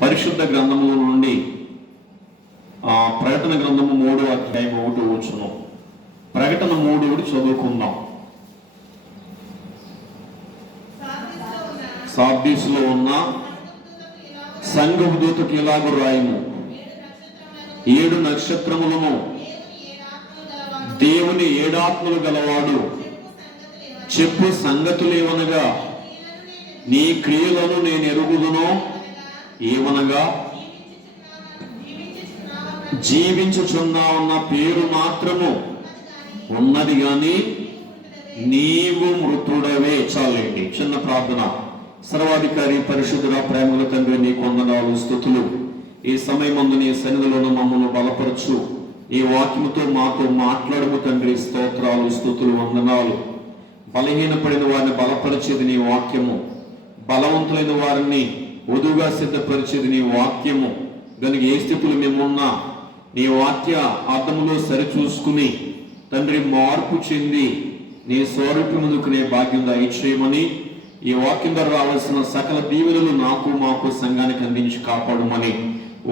పరిశుద్ధ గ్రంథముల నుండి ప్రకటన గ్రంథము 3వ అధ్యాయం 1వ వచనం. ప్రకటన 3 చదువుకుందాం. సార్దీసులో ఉన్న సంఘపు దూతకు ఇలాగు రాయము, 7 నక్షత్రములను దేవుని 7 ఆత్మలు గలవాడు చెప్పు సంగతులేవనగా, నీ క్రియలను నేను ఎరుగుదును. ఏమనగా, జీవించుచున్నావన్న పేరు మాత్రము ఉన్నది గాని నీవు మృతుడవే. చాలండి. చిన్న ప్రార్థన. సర్వాధికారి పరిశుద్ధుల ప్రేమల తండ్రి, నీకు వందనాలు, స్తుతులు. ఈ సమయమందు నీ సన్నిధిలో మమ్మల్ని బలపరచు. ఈ వాక్యముతో మాతో మాట్లాడము తండ్రి. స్తోత్రాలు, స్తుతులు, వందనాలు. బలహీనపడిన వారిని బలపరిచేది నీ వాక్యము, బలవంతులైన వారిని వధువుగా సిద్ధపరిచేది నీ వాక్యము. దానికి ఏ స్థితిలో మేమున్నా నీ వాక్య అర్థములో సరిచూసుకుని తండ్రి మార్పు చెంది నీ స్వరూపమునకు భాగ్యం దయచేయమని, ఈ వాక్యం ద్వారా రావాల్సిన సకల దీవెనలు నాకు మాకు సంఘానికి అందించి కాపాడమని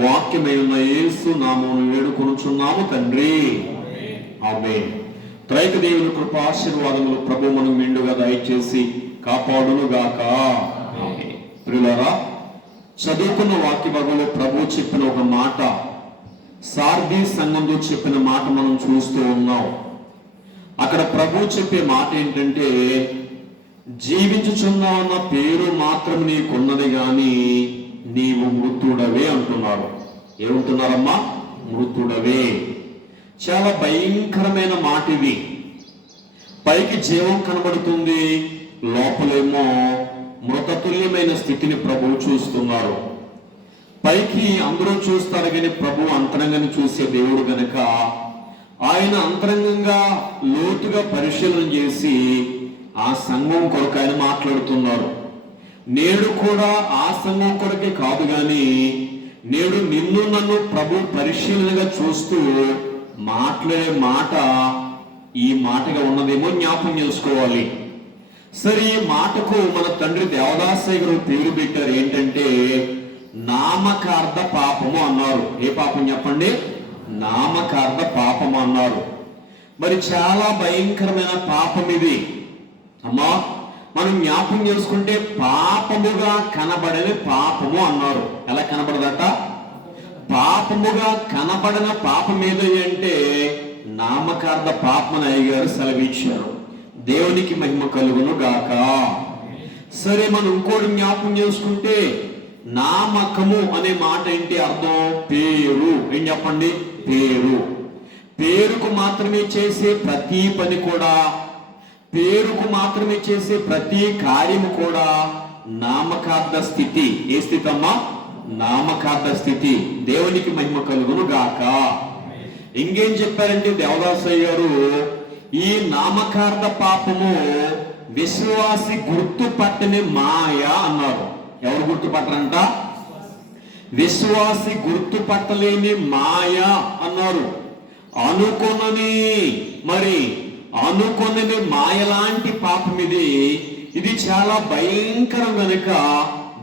వాక్యమై ఉన్న యేసు నామమున వేడుకొనుచున్నాము తండ్రి. ఆమేన్. త్రైక దేవుని కృపాశీర్వాదములు ప్రభు మనకు మెండుగా దయచేసి కాపాడును గాక. ప్రియులారా, చదువుకున్న వాక్య భాగంలో ప్రభు చెప్పిన ఒక మాట, సార్దీ సంఘంలో చెప్పిన మాట మనం చూస్తూ ఉన్నాం. అక్కడ ప్రభు చెప్పే మాట ఏంటంటే, జీవించుచున్నావన్న పేరు మాత్రం నీకున్నది గాని నీవు మృతుడవే అంటున్నారు. ఏమంటున్నారమ్మా? మృతుడవే. చాలా భయంకరమైన మాట ఇది. పైకి జీవం కనబడుతుంది, లోపలేమో మృతతుల్యమైన స్థితిని ప్రభువు చూస్తున్నారు. పైకి అందరూ చూస్తారు కానీ ప్రభు అంతరంగాన్ని చూసే దేవుడు గనక ఆయన అంతరంగంగా లోతుగా పరిశీలన చేసి ఆ సంఘం కొరకు ఆయన మాట్లాడుతున్నారు. నేడు కూడా ఆ సంఘం కొరకే కాదు గాని నేడు నిన్ను నన్ను ప్రభు పరిశీలనగా చూస్తూ మాట్లాడే మాట ఈ మాటగా ఉన్నదేమో జ్ఞాపకం చేసుకోవాలి. సరే, ఈ మాటకు మన తండ్రి దేవదాసయ్య గారు పేరు పెట్టారు. ఏంటంటే నామకార్థ పాపము అన్నారు. ఏ పాపం చెప్పండి? నామకార్థ పాపము అన్నారు. మరి చాలా భయంకరమైన పాపం ఇది అమ్మా. మనం జ్ఞాపకం చేసుకుంటే పాపముగా కనబడని పాపము అన్నారు. ఎలా కనబడదట? పాపముగా కనబడిన పాపం ఏది అంటే నామకార్థ పాపమని అయ్యగారు సెలవిచ్చారు. దేవునికి మహిమ కలుగును గాక. సరే, మనం ఇంకోటి జ్ఞాపకం చేసుకుంటే నామకము అనే మాట ఏంటి అర్థం? పేరు. ఏం చెప్పండి? పేరు. పేరుకు మాత్రమే చేసే ప్రతి పని కూడా, పేరుకు మాత్రమే చేసే ప్రతి కార్యము కూడా నామకార్థ స్థితి. ఏ స్థితి అమ్మా? నామకార్థ స్థితి. దేవునికి మహిమ కలుగును గాక. ఇంకేం చెప్పారంటే దేవదాసయ్య గారు, ఈ నామకార్థ పాపము విశ్వాసి గుర్తుపట్టని మాయ అన్నారు. ఎవరు గుర్తుపట్టరంట? విశ్వాసి గుర్తుపట్టలేని మాయ అన్నారు. అనుకొనని, మరి అనుకొనని మాయ లాంటి పాపం ఇది. ఇది చాలా భయంకరం గనుక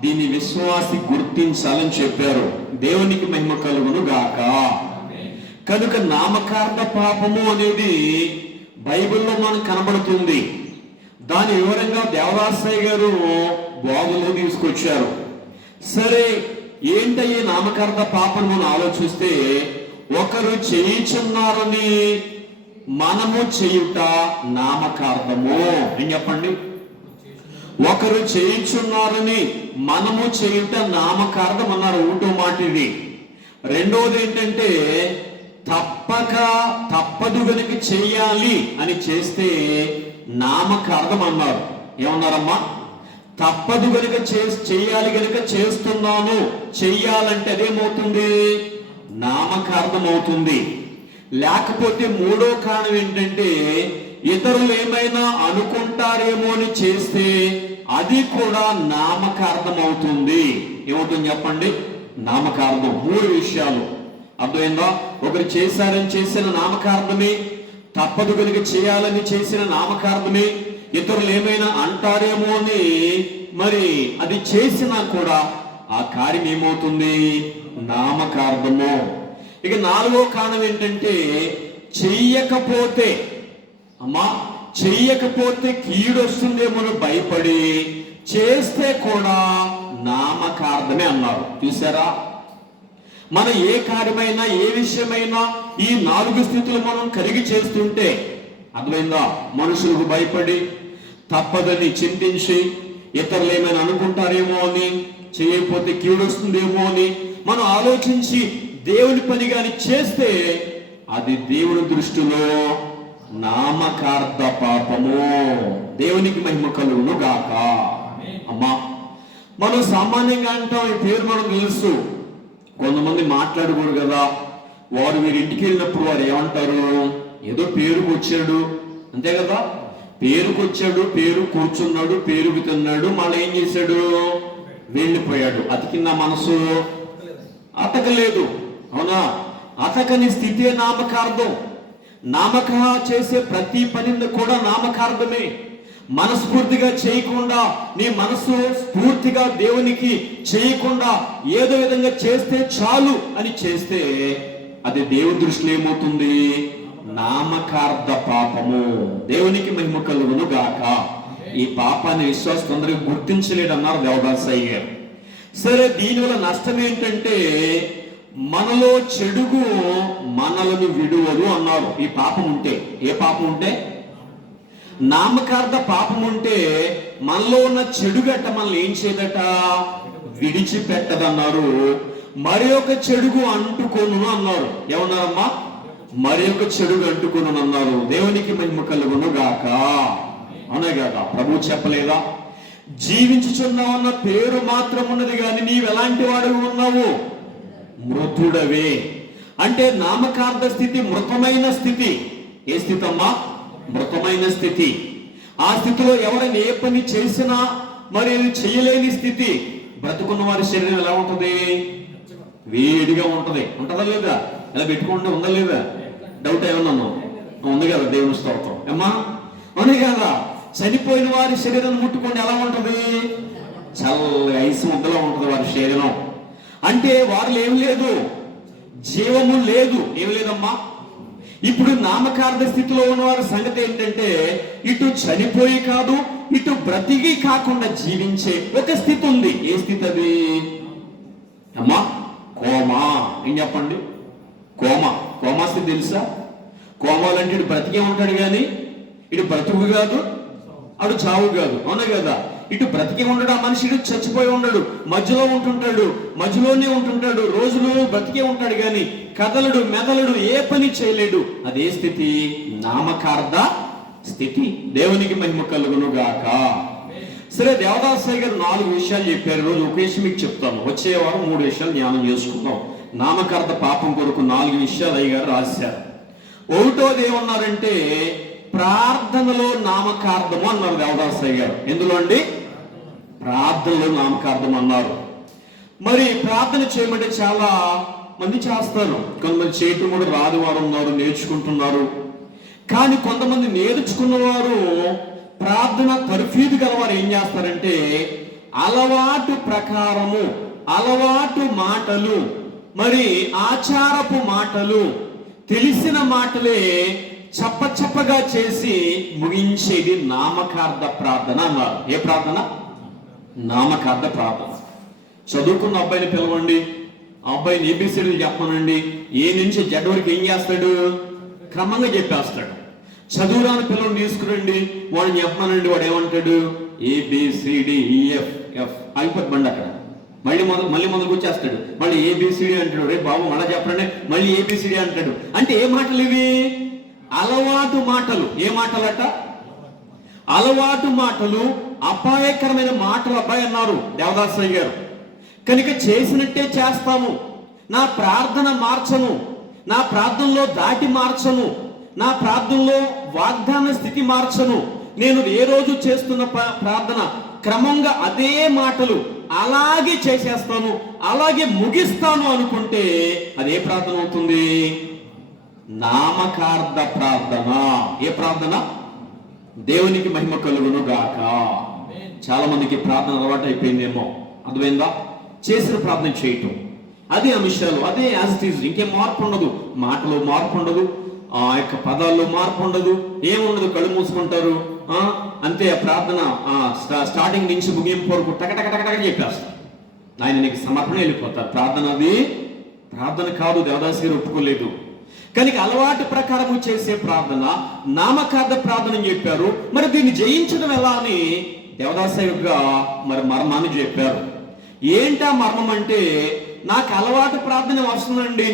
దీన్ని విశ్వాసి గుర్తించాలని చెప్పారు. దేవునికి మహిమ కలుగును గాక. కనుక నామకార్థ పాపము అనేది బైబిల్లో మనకు కనబడుతుంది. దాని వివరంగా దేవదాసయ్య గారు బాగులో తీసుకొచ్చారు. సరే, ఏంటయ్యే నామకార్థ పాపం మనం ఆలోచిస్తే, ఒకరు చేయుచున్నారని మనము చేయుట నామకార్థము. ఏం చెప్పండి? ఒకరు చేయుచున్నారని మనము చేయుట నామకార్థం అన్నారు. ఒకటో మాట ఇది. రెండోది ఏంటంటే తప్పదు గనుక చెయ్యాలి అని చేస్తే నామకార్థం అన్నారు. ఏమన్నారమ్మా? తప్పదు గనుక చెయ్యాలి గనుక చేస్తున్నాను, చెయ్యాలంటే అదేమవుతుంది? నామకార్థం అవుతుంది. లేకపోతే మూడో కారణం ఏంటంటే ఇతరులు ఏమైనా అనుకుంటారేమో అని చేస్తే అది కూడా నామకార్థం అవుతుంది. ఏమవుతుంది చెప్పండి? నామకార్థం. 3 విషయాలు అర్థమైందా? ఒకరు చేశారని చేసిన నామకార్థమే, తప్పదు కనుక చేయాలని చేసిన నామకార్థమే, ఇతరులు ఏమైనా అంటారేమో అని మరి అది చేసినా కూడా ఆ కార్యం ఏమవుతుంది? నామకార్థము. ఇక 4వ కారణం ఏంటంటే చెయ్యకపోతే, అమ్మా చెయ్యకపోతే కీడు వస్తుందేమో భయపడి చేస్తే కూడా నామకార్థమే అన్నారు. చూసారా, మన ఏ కార్యమైనా ఏ విషయమైనా ఈ 4 స్థితులు మనం కలిగి చేస్తుంటే, అర్థమైందా? మనుషులకు భయపడి తప్పదని చింతించి ఇతరులు ఏమైనా అనుకుంటారేమో అని, చేయకపోతే కీడు వస్తుందేమో అని మనం ఆలోచించి దేవుని పని గాని చేస్తే అది దేవుని దృష్టిలో నామకార్థ పాపము. దేవునికి మహిమ కలుగును గాక. అమ్మా మనం సామాన్యంగా అంటాం, ఈ పేరు మనకు తెలుసు. కొంతమంది మాట్లాడుకోరు కదా, వారు వీరి ఇంటికి వెళ్ళినప్పుడు వారు ఏమంటారు? ఏదో పేరుకు వచ్చాడు, అంతే కదా, పేరుకు వచ్చాడు, పేరు కూర్చున్నాడు, పేరుకు తిన్నాడు, మళ్ళీ ఏం చేశాడు? వెళ్ళిపోయాడు. అతికింద మనసు అతకలేదు, అవునా? అతకని స్థితే నామకార్థం. నామక చేసే ప్రతి పనిని కూడా నామకార్థమే. మనస్ఫూర్తిగా చేయకుండా, నీ మనసు స్ఫూర్తిగా దేవునికి చేయకుండా ఏదో విధంగా చేస్తే చాలు అని చేస్తే అది దేవుని దృష్టిలో ఏమవుతుంది? నామకార్థ పాపము. దేవునికి మహిమ కలుగును గాక. ఈ పాపాన్ని విశ్వాస తొందరగా గుర్తించలేడు అన్నారు దేవదాసయ్య గారు. సరే, దీనివల్ల నష్టం ఏంటంటే మనలో చెడుగు మనలను విడువరు అన్నారు. ఈ పాపం ఉంటే, ఏ పాపం ఉంటే? నామకార్థ పాపం ఉంటే మనలో ఉన్న చెడుగట్ట మనల్ని ఏం చేయదట? విడిచిపెట్టదన్నారు. మరి ఒక చెడుగు అంటుకొను అన్నారు. ఏమన్నారమ్మా? మరి ఒక చెడుగు అంటుకొను అన్నారు. దేవునికి మహిమ కలుగును గాక. అవునా కదా? ప్రభు చెప్పలేదా? జీవించుచున్నావన్న పేరు మాత్రం ఉన్నది కానీ నీవు ఎలాంటి వాడు ఉన్నావు? మృతుడవే. అంటే నామకార్థ స్థితి మృతమైన స్థితి. ఏ స్థితి అమ్మా? మృతమైన స్థితి. ఆ స్థితిలో ఎవరైనా ఏ పని చేసినా మరి చేయలేని స్థితి. బ్రతుకున్న వారి శరీరం ఎలా ఉంటది? వేడిగా ఉంటది. ఉంటదా లేదా? ఎలా పెట్టుకుంటే ఉందా లేదా? డౌట్ ఏమన్నా ఉంది కదా? దేవుని స్తోత్రం. అమ్మా అవునే కదా? చనిపోయిన వారి శరీరం ముట్టుకుంటే ఎలా ఉంటది? చల్లగా ఐస్ ముద్దలో ఉంటది వారి శరీరం. అంటే వారిలో ఏం లేదు, జీవము లేదు. ఏం లేదమ్మా. ఇప్పుడు నామకార్థ స్థితిలో ఉన్న వారి సంగతి ఏంటంటే ఇటు చనిపోయి కాదు, ఇటు బ్రతికి కాకుండా జీవించే ఒక స్థితి ఉంది. ఏ స్థితి అది అమ్మా? కోమా. ఏం చెప్పండి? కోమా స్థితి తెలుసా? కోమాలంటే ఇటు బ్రతికే ఉంటాడు కానీ ఇటు బ్రతుకు కాదు, అటు చావు కాదు. అవునా కదా? ఇటు బ్రతికి ఉండడు ఆ మనిషి, ఇటు చచ్చిపోయి ఉండడు, మధ్యలో ఉంటుంటాడు, మధ్యలోనే ఉంటుంటాడు, రోజులు బ్రతికే ఉంటాడు కానీ కదలడు, మెదలడు, ఏ పని చేయలేడు. అదే స్థితి నామకార్థ స్థితి. దేవునికి మహిమ కలుగును గాక. సరే, దేవదాసయ్య గారు 4 విషయాలు చెప్పారు. రోజు ఒక విషయం మీకు చెప్తాను. వచ్చే వారం 3 విషయాలు జ్ఞానం చేసుకుందాం. నామకార్థ పాపం కొరకు 4 విషయాలు అయ్య గారు రాశారు. ఒకటోది ఏమన్నారంటే ప్రార్థనలో నామకార్థము అన్నారు దేవదాసయ్య గారు. ఎందులో అండి? ప్రార్థనలో నామకార్థం అన్నారు. మరి ప్రార్థన చేయమంటే చాలా మంది చేస్తారు. కొంతమంది చేయటం కూడా రాదు వారు ఉన్నారు, నేర్చుకుంటున్నారు. కానీ కొంతమంది నేర్చుకున్న వారు ప్రార్థన తర్ఫీదు గలవారు ఏం చేస్తారంటే అలవాటు ప్రకారము, అలవాటు మాటలు, మరి ఆచారపు మాటలు, తెలిసిన మాటలే చప్పచప్పగా చేసి ముగించేది నామకార్థ ప్రార్థన అన్నారు. ఏ ప్రార్థన? నామకార్థ ప్రార్థన. చదువుకున్న అబ్బాయిని పిలవండి, ఆ అబ్బాయిని ఏబిసిడీలు చెప్పమనండి, ఏ నుంచి జడ్ వరకు ఏం చేస్తాడు? క్రమంగా చెప్పేస్తాడు. చదువురాని పిల్లలు తీసుకురండి, వాడిని చెప్పమనండి, వాడు ఏమంటాడు? ABCDEF అయిపోతుంది బండి అక్కడ. మళ్ళీ మొదలు వచ్చేస్తాడు, మళ్ళీ ABCD అంటాడు. రే బాబు మళ్ళీ చెప్పండి, మళ్ళీ ABCD అంటాడు. అంటే ఏ మాటలు ఇవి? అలవాటు మాటలు. ఏ మాటలట? అలవాటు మాటలు, అపాయకరమైన మాటలు అబ్బాయి అన్నారు దేవదాసయ్య గారు. కనుక చేసినట్టే చేస్తాము, నా ప్రార్థన మార్చను, నా ప్రార్థనలో దాటి మార్చను, నా ప్రార్థనలో వాగ్దాన స్థితి మార్చను, నేను ఏ రోజు చేస్తున్న ప్రార్థన క్రమంగా అదే మాటలు అలాగే చేసేస్తాను, అలాగే ముగిస్తాను అనుకుంటే అదే ప్రార్థన అవుతుంది? నామకార్థ ప్రార్థన. ఏ ప్రార్థన? దేవునికి మహిమ కలుగును గాక. చాలా మందికి ప్రార్థన అలవాటు అయిపోయిందేమో, అర్థమైందా? చేసిన ప్రార్థన చేయటం, అదే అంశాలు, అదే యాజ్ ఇట్ ఈజ్, ఇంకేం మార్పు ఉండదు. మాటలో మార్పు ఉండదు, ఆ యొక్క పదాల్లో మార్పు ఉండదు, ఏముండదు. కళ్ళు మూసుకుంటారు, అంతే. ఆ ప్రార్థన స్టార్టింగ్ నుంచి ముగింపు వరకు టకటకటకటక చెప్పేస్తారు. ఆయన నీకు సమర్పణ వెళ్ళిపోతారు. ప్రార్థన కాదు, దేవదాస్ గారు ఒప్పుకోలేదు. కనుక అలవాటు ప్రకారము చేసే ప్రార్థన నామకార్థ ప్రార్థన చెప్పారు. మరి దీన్ని జయించడం ఎలా అని దేవదాసగా మరి మర్మాన్ని చెప్పారు. ఏంటా మర్మం అంటే, నాకు అలవాటు ప్రార్థన వస్తుందండి,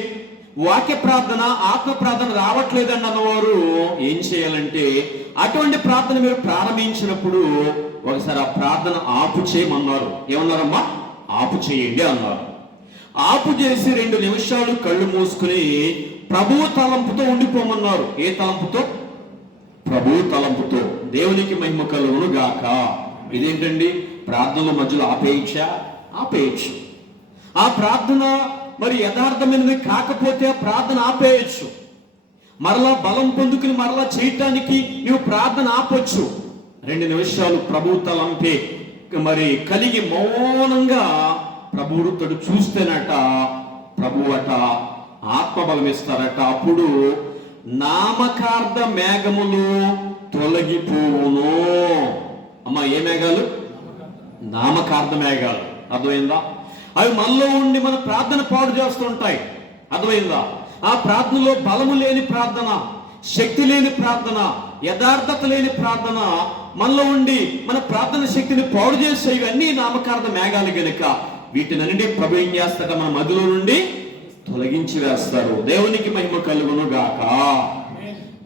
వాక్య ప్రార్థన ఆత్మ ప్రార్థన రావట్లేదండి అన్నవారు ఏం చేయాలంటే, అటువంటి ప్రార్థన మీరు ప్రారంభించినప్పుడు ఒకసారి ఆ ప్రార్థన ఆపు చేయమన్నారు. ఏమన్నారమ్మా? ఆపు చేయండి అన్నారు. ఆపు చేసి 2 నిమిషాలు కళ్ళు మూసుకుని ప్రభు తలంపుతో ఉండిపోమన్నారు. ఏ తలంపుతో? ప్రభు తలంపుతో. దేవునికి మహిమ కలుగును గాక. ఇదేంటండి? ప్రార్థనల మధ్యలో ఆపేయచ్చు. ఆ ప్రార్థన మరి యథార్థమైనది కాకపోతే ఆ ప్రార్థన ఆపేయచ్చు. మరలా బలం పొందుకుని మరలా చేయటానికి నువ్వు ప్రార్థన ఆపొచ్చు. 2 నిమిషాలు ప్రభు తలంపే మరి కలిగి మౌనంగా ప్రభువుడు తడు చూస్తేనట ప్రభువట ఆత్మబలం ఇస్తారట. అప్పుడు నామకార్థ మేఘములు తొలగిపోవును. అమ్మా, ఏ మేఘాలు? నామకార్థ మేఘాలు. అర్థమైందా? అవి మనలో ఉండి మన ప్రార్థన పాడు చేస్తుంటాయి. అర్థమైందా? ఆ ప్రార్థనలో బలము లేని ప్రార్థన, శక్తి లేని ప్రార్థన, యథార్థత లేని ప్రార్థన మనలో ఉండి మన ప్రార్థన శక్తిని పాడు చేసే ఇవన్నీ నామకార్థ మేఘాలు గనుక వీటినన్నింటి ప్రభు ఏం చేస్తాక మన మధ్యలో నుండి తొలగించి వేస్తారు. దేవునికి మహిమ కలుగును గాక.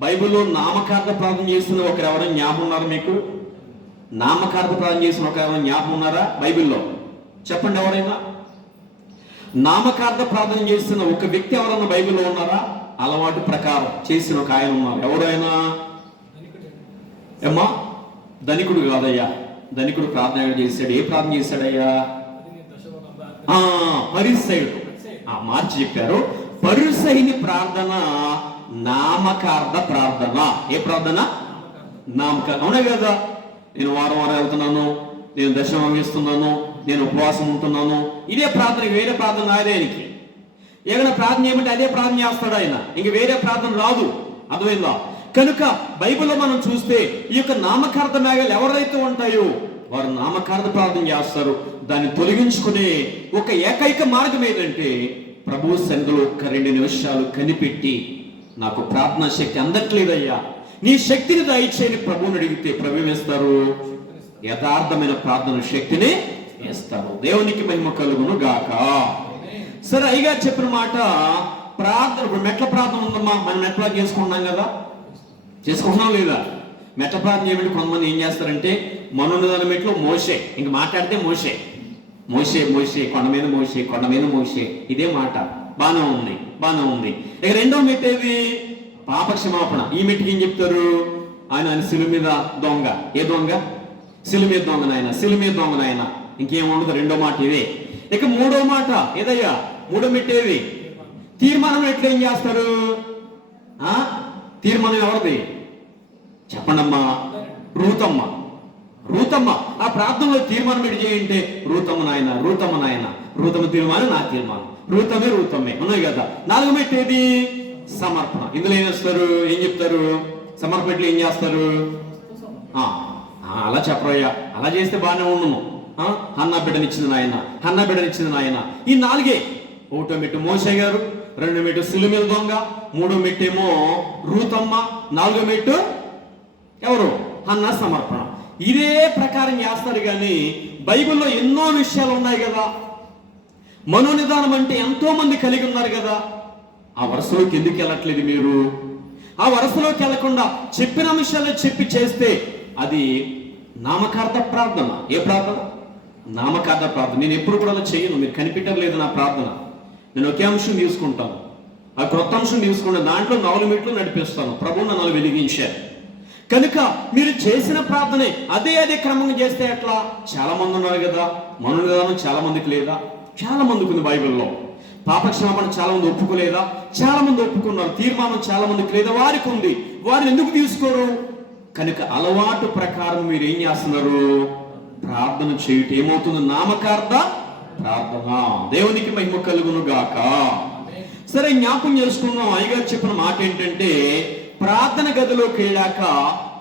బైబిల్లో నామకార్థ ప్రార్థన చేస్తున్న ఒకరు ఎవరైనా జ్ఞాపకం ఉన్నారా మీకు? నామకార్థ ప్రార్థన చేసిన ఒక ఎవరైనా జ్ఞాపకం ఉన్నారా బైబిల్లో? చెప్పండి ఎవరైనా. నామకార్థ ప్రార్థన చేస్తున్న ఒక వ్యక్తి ఎవరైనా బైబిల్లో ఉన్నారా? అలవాటు ప్రకారం చేసిన ఒక ఆయన ఉన్నారు. ఎవరైనా? ఏమ్మా? ధనికుడు కాదయ్యా. ధనికుడు ప్రార్థన చేశాడు. ఏ ప్రార్థన చేశాడయ్యా? పరిసయ్యుడు. మార్చి చెప్పారు. పరిసయ్యుని ప్రార్థన నామకార్థ ప్రార్థన. ఏ ప్రార్థన? నామకార్థ. అవునా కదా? నేను వారం వెళ్తున్నాను, నేను దశమం ఇస్తున్నాను, నేను ఉపవాసం ఉంటున్నాను, ఇదే ప్రార్థన. వేరే ప్రార్థన రాదే ఆయనకి. ఏదైనా ప్రార్థన చేయమంటే అదే ప్రార్థన చేస్తాడు ఆయన, ఇంక వేరే ప్రార్థన రాదు. అర్థమైందా? కనుక బైబిల్లో మనం చూస్తే ఈ యొక్క నామకార్థ మేఘాలు ఎవరైతే ఉంటాయో వారు నామకార్థ ప్రార్థన చేస్తారు. దాన్ని తొలగించుకునే ఒక ఏకైక మార్గం ఏంటంటే ప్రభు సన్నిధిలో ఒక 2 నిమిషాలు కనిపెట్టి, నాకు ప్రార్థనా శక్తి అందట్లేదయ్యా, నీ శక్తిని దయచేయని ప్రభువుని అడిగితే ప్రభు వేస్తారు. యథార్థమైన ప్రార్థన శక్తిని వేస్తారు. దేవునికి మహిమ కలుగును గాక. సరే, అయ్యగా చెప్పిన మాట ప్రార్థన. ఇప్పుడు మెట్ల ప్రార్థన ఉందమ్మా, మనం మెట్ల చేసుకుంటున్నాం కదా, చేసుకుంటున్నాం లేదా? మెట్ల ప్రార్థన ఏమిటి? కొంతమంది ఏం చేస్తారంటే మనున్నదాన మెట్లు మోసే, ఇంక మాట్లాడితే మోసే కొండ మీద మోసే ఇదే మాట. బాగానే ఉంది. ఇక రెండో మెట్టు ఏది? పాప క్షమాపణ. ఈ మెట్టుకి ఏం చెప్తారు? ఆయన శిలువ మీద దొంగ. ఏ దొంగ? శిలువ మీద దొంగ నాయన. ఇంకేముండదు. రెండో మాట ఇదే. ఇక మూడో మాట ఏదయ్యా? మూడో మెట్టు ఏది? తీర్మానం. ఎట్లా ఏం చేస్తారు? తీర్మానం ఎవరిది? చెప్పండమ్మా. రూతమ్మ. ఆ ప్రార్థనలో తీర్మానం ఎటు చేయంటే రూతమ్మ నాయన. రూతమ్మ తీర్మానం, నా తీర్మానం. రూతమ్మే ఉన్నాయి కదా. 4 మెట్టు ఏది? సమర్పణ. ఇందులో ఏం చెప్తారు? సమర్పణలో ఏం చేస్తారు? అలా చెప్పరయ్యా, అలా చేస్తే బాగానే ఉండము. హన్నా బిడ్డనిచ్చింది నాయన. ఈ 4. 1వ మెట్టు మోషే గారు, 2వ మెట్టు శిలువ మీద దొంగ, 3వ మెట్టు ఏమో రూతమ్మ, 4వ మెట్టు ఎవరు? హన్నా సమర్పణ. ఇదే ప్రకారం చేస్తారు. కానీ బైబిల్లో ఎన్నో విషయాలు ఉన్నాయి కదా. మనోనిదానం అంటే ఎంతో మంది కలిగి ఉన్నారు కదా. ఆ వరుసలోకి ఎందుకు వెళ్ళట్లేదు మీరు? ఆ వరుసలోకి వెళ్లకుండా చెప్పిన విషయాలు చెప్పి చేస్తే అది నామకార్థ ప్రార్థన. ఏ ప్రార్థన? నామకార్థ ప్రార్థన. నేను ఎప్పుడు కూడా అలా చేయను. మీరు కనిపెట్టలేదు నా ప్రార్థన. నేను ఒకే అంశం తీసుకుంటాను, ఆ క్రొత్త అంశం తీసుకుంటాను, దాంట్లో 4 మెట్లు నడిపిస్తాను. ప్రభువు నన్ను వెలిగించారు కనుక మీరు చేసిన ప్రార్థనే అదే క్రమంగా చేస్తే ఎట్లా? చాలా మంది ఉన్నారు కదా. మనోనిదానం చాలా మందికి లేదా? చాలా మందికి ఉంది బైబిల్లో. పాపక్షమాపణ చాలా మంది ఒప్పుకోలేదా? చాలా మంది ఒప్పుకున్నారు. తీర్మానం చాలా మందికి లేదా? వారికి ఉంది. వారిని ఎందుకు తీసుకోరు? కనుక అలవాటు ప్రకారం మీరు ఏం చేస్తున్నారు? ప్రార్థన చేయుట ఏమవుతుంది? నామకార్థ ప్రార్థన. దేవునికి మహిమ కలుగును గాక. సరే, జ్ఞాపకం చేసుకున్నాం. అయ్యగారు చెప్పిన మాట ఏంటంటే, ప్రార్థన గదిలోకి వెళ్ళాక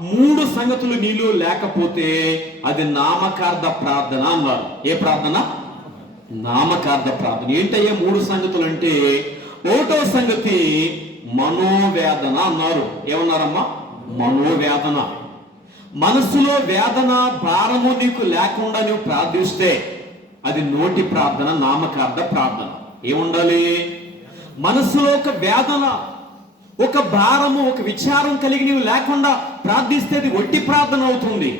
3 సంగతులు నీలో లేకపోతే అది నామకార్థ ప్రార్థన అన్నారు. ఏ ప్రార్థన? నామకార్థ ప్రార్థన. ఏంటయ్యా 3 సంగతులు అంటే, 1వ సంగతి మనోవేదన అన్నారు. ఏమన్నారమ్మా? మనోవేదన. మనసులో వేదన, భారము నీకు లేకుండా నువ్వు ప్రార్థిస్తే అది నోటి ప్రార్థన, నామకార్థ ప్రార్థన. ఏముండాలి? మనసులో ఒక వేదన, ఒక భారము, ఒక విచారం కలిగి నీవు లేకుండా ప్రార్థిస్తే అది వట్టి ప్రార్థన అవుతుంది.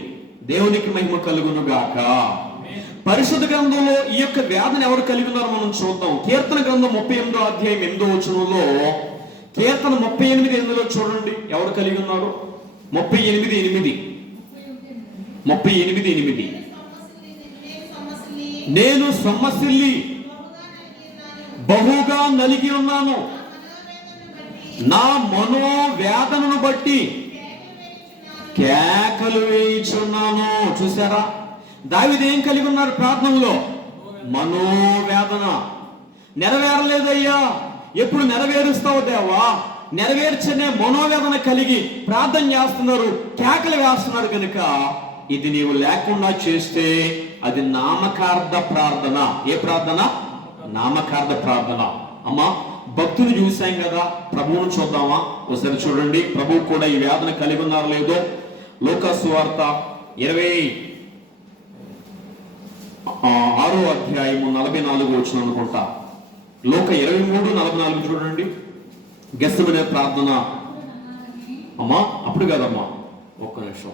దేవునికి మహిమ కలుగును గాక. పరిశుద్ధ గ్రంథంలో ఈ యొక్క వేదన ఎవరు కలిగి ఉన్నారో మనం చూద్దాం. కీర్తన గ్రంథం 38వ అధ్యాయం 8వ వచనంలో, కీర్తన 38:8 చూడండి ఎవరు కలిగి ఉన్నారు. 38:8. నేను సొమ్మసిల్లి బహుగా నలిగి ఉన్నాను, నా మనోవేదనను బట్టి కేకలు వేయించున్నాను. చూసారా, దావీదు ఏం కలిగి ఉన్నారు ప్రార్థనలో? మనోవేదన. నెరవేరలేదయ్యా, ఎప్పుడు నెరవేరుస్తావు దేవా, నెరవేర్చనే మనోవేదన కలిగి ప్రార్థన చేస్తున్నారు, కేకలు వేస్తున్నారు. కనుక ఇది నీవు లేకుండా చేస్తే అది నామకార్థ ప్రార్థన. ఏ ప్రార్థన? నామకార్థ ప్రార్థన. అమ్మా, భక్తులు చూసాం కదా, ప్రభువును చూద్దామా? ఒకసారి చూడండి, ప్రభువు కూడా ఈ వేదన కలిగి ఉన్నారో లేదో. లూకా సువార్త 26వ అధ్యాయము 44 వచనం అనుకుంటా. లూకా 23:44 చూడండి. గెస్సమనే ప్రార్థన. అమ్మా, అప్పుడు కదమ్మా, ఒక్క నిమిషం.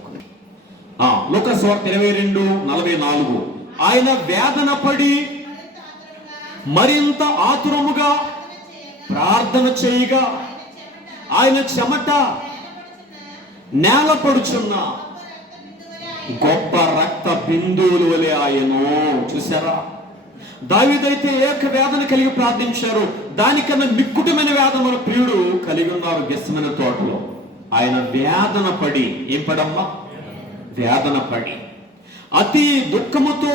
లూకా సువార్త 22:44. ఆయన వేదన పడి మరింత ఆతురముగా ప్రార్థన చేయగా ఆయన చెమట నేలపడుచున్న గొప్ప రక్త బిందువుల వలె ఆయను. చూసారా, దావీదైతే ఏక వేదన కలిగి ప్రార్థించారు, దానికన్నా మిక్కుటమైన వేదన మన ప్రియుడు కలిగి ఉన్నారు గెస్సమనే తోటలో. ఆయన వేదన పడి, ఏం పడమ్మా? వేదన పడి అతి దుఃఖముతో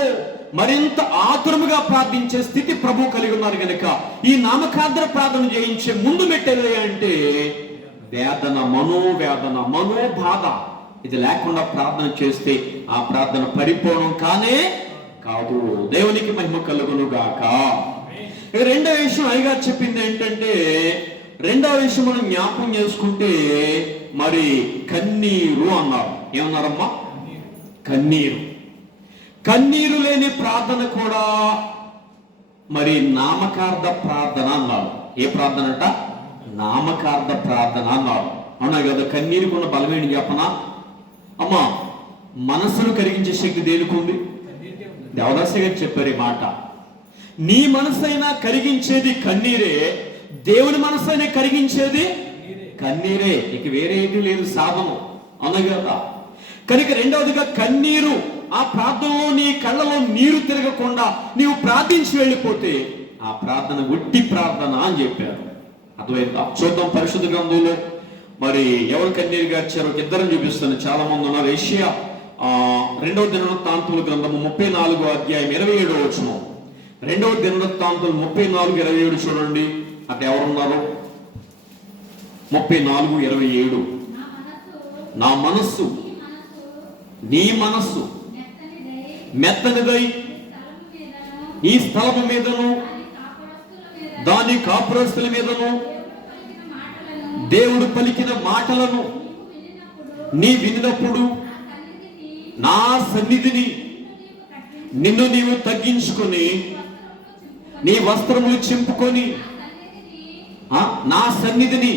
మరింత ఆతురముగా ప్రార్థించే స్థితి ప్రభు కలిగి ఉన్నారు. కనుక ఈ నామకార్థ ప్రార్థన చేయించే ముందు పెట్టేది అంటే వేదన, మనోవేదన, మనోబాధ. ఇది లేకుండా ప్రార్థన చేస్తే ఆ ప్రార్థన పరిపూర్ణం కానే కాదు. దేవునికి మహిమ కలుగును గాక. రెండవ విషయం అయ్యగారు చెప్పింది ఏంటంటే, రెండవ విషయం మనం జ్ఞాపకం చేసుకుంటే, మరి కన్నీరు అన్నారు. ఏమన్నారమ్మా? కన్నీరు. కన్నీరు లేని ప్రార్థన కూడా మరి నామకార్థ ప్రార్థన అన్నారు. ఏ ప్రార్థన అంట? నామకార్థ ప్రార్థన అన్నారు. అవునా కదా? కన్నీరుకున్న బలమేంటి చెప్పనా? అమ్మా, మనస్సును కరిగించే శక్తి దేనికి ఉంది? దేవదాస గారు చెప్పారు ఈ మాట. నీ మనసైనా కరిగించేది కన్నీరే, దేవుని మనసైనా కరిగించేది కన్నీరే. ఇక వేరే ఏది లేదు సాధనం. అవునా కదా? కనుక రెండవదిగా కన్నీరు. ఆ ప్రార్థనలో నీ కళ్ళలో నీరు తిరగకుండా నీవు ప్రార్థించి వెళ్ళిపోతే ఆ ప్రార్థన వట్టి ప్రార్థన అని చెప్పారు. అర్థమైందా? చూద్దాం పరిశుద్ధ గ్రంథంలో మరి ఎవరు కన్నీరు గార్చారో ఇద్దరం చూపిస్తాను. చాలా మంది ఉన్నారు. యెషయా 2వ దినవృత్తాంతముల గ్రంథము 34వ అధ్యాయం 27వ వచనం. 2వ దినవృత్తాంతములు 34:27 చూడండి. అక్కడ ఎవరున్నారు? 34:27. నా మనస్సు నీ మనస్సు మెత్తనిదై ఈ స్థలము మీదను దాని కాపురస్తుల మీదను దేవుడు పలికిన మాటలను నీ వినినప్పుడు నా సన్నిధిని నిన్ను నీవు తగ్గించుకొని నీ వస్త్రములు చింపుకొని నా సన్నిధిని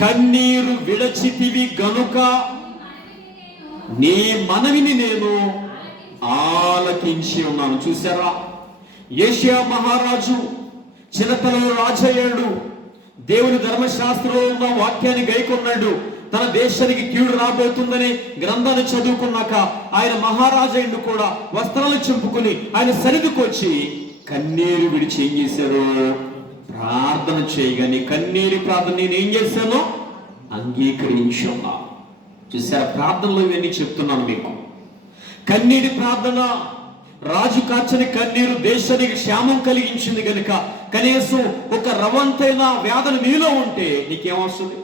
కన్నీరు విడచితివి గనుక నీ మనవిని నేను ఆలకించి ఉన్నాను. చూసారా, యోషియా మహారాజు చిన్నతనంలో రాజయ్యాడు. దేవుని ధర్మశాస్త్రంలో ఉన్న వాక్యాన్ని గైకొన్నాడు. తన దేశానికి కీడు రాబోతుందని గ్రంథాన్ని చదువుకున్నాక ఆయన మహారాజు కూడా వస్త్రాలు చింపుకుని ఆయన సన్నిధికి వచ్చి కన్నీరు విడిచి ఏం చేశారు? ప్రార్థన చేయగానే కన్నీరు ప్రార్థన నేను ఏం చేశాను? అంగీకరించి ఉన్నా. చూసారా, ప్రార్థనలో ఇవన్నీ చెప్తున్నాను మీకు. కన్నీటి ప్రార్థన రాజు కార్చని కన్నీరు దేశానికి క్షేమం కలిగించింది గనుక కనీసం ఒక రవంతైన వేదన మీలో ఉంటే నీకేమొస్తుంది?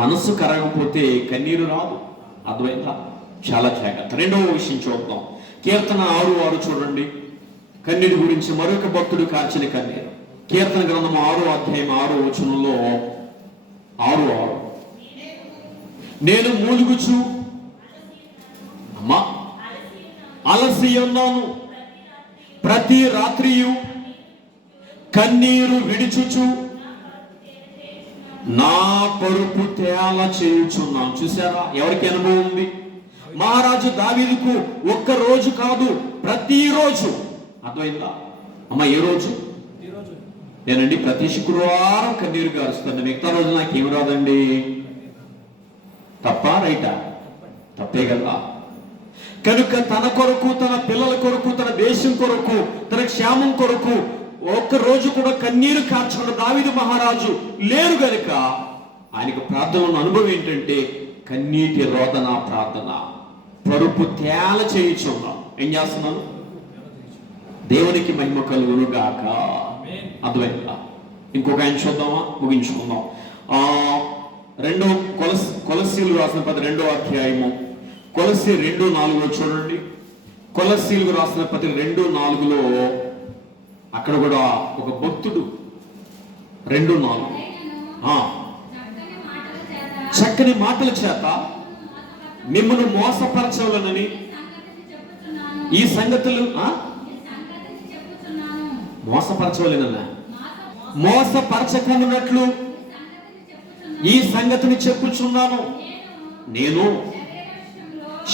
మనసు కరగకపోతే కన్నీరు రాదు. అర్థమైందా? చాలా జాగ్రత్త. రెండవ విషయం చూద్దాం. కీర్తన 6:6 చూడండి. కన్నీరు గురించి మరొక భక్తుడు కార్చిన కన్నీరు. కీర్తన గ్రంథం 6వ అధ్యాయం 6వ వచనంలో 6:6 నేను మూలుగుచు అమ్మా అలసి ఉన్నాను, ప్రతి రాత్రియు కన్నీరు విడిచుచు నా పరుపు తేల చేయుచున్నాను. చూసారా ఎవరికి అనుభవం ఉంది? మహారాజు దావీదుకు ఒక్క రోజు కాదు, ప్రతిరోజు. అర్థమైందా అమ్మ? ఏ రోజు? నేనండి ప్రతి శుక్రవారం కన్నీరు గారుస్తాను, మిగతా రోజు నాకేం రాదండి. తప్ప రైటా? తప్పే కదా. కనుక తన కొరకు, తన పిల్లల కొరకు, తన దేశం కొరకు, తన క్షేమం కొరకు ఒక్క రోజు కూడా కన్నీరు కార్చుకున్న దావీదు మహారాజు లేరు గనుక ఆయనకు ప్రార్థన అనుభవం ఏంటంటే కన్నీటి రోదన ప్రార్థన. పరుపు తేల చేయించున్నాం. ఏం చేస్తున్నాను? దేవునికి మహిమ కలుగును గాక. అర్థమైందా? ఇంకొక ఆయన చూద్దామా? ముగించుకుందాం. కొలస్సీలు రాసిన 2వ అధ్యాయము కొలస్సీ 2:4 చూడండి. కొలస్సీలకు రాసిన 2:4 అక్కడ కూడా ఒక భక్తుడు 2:4 చక్కని మాటల చేత మిమ్మల్ని మోసపరచవలనని ఈ సంగతులు మోసపరచవలనన్నా మోసపరచకున్నట్లు ఈ సంగతిని చెప్పుచున్నాను. నేను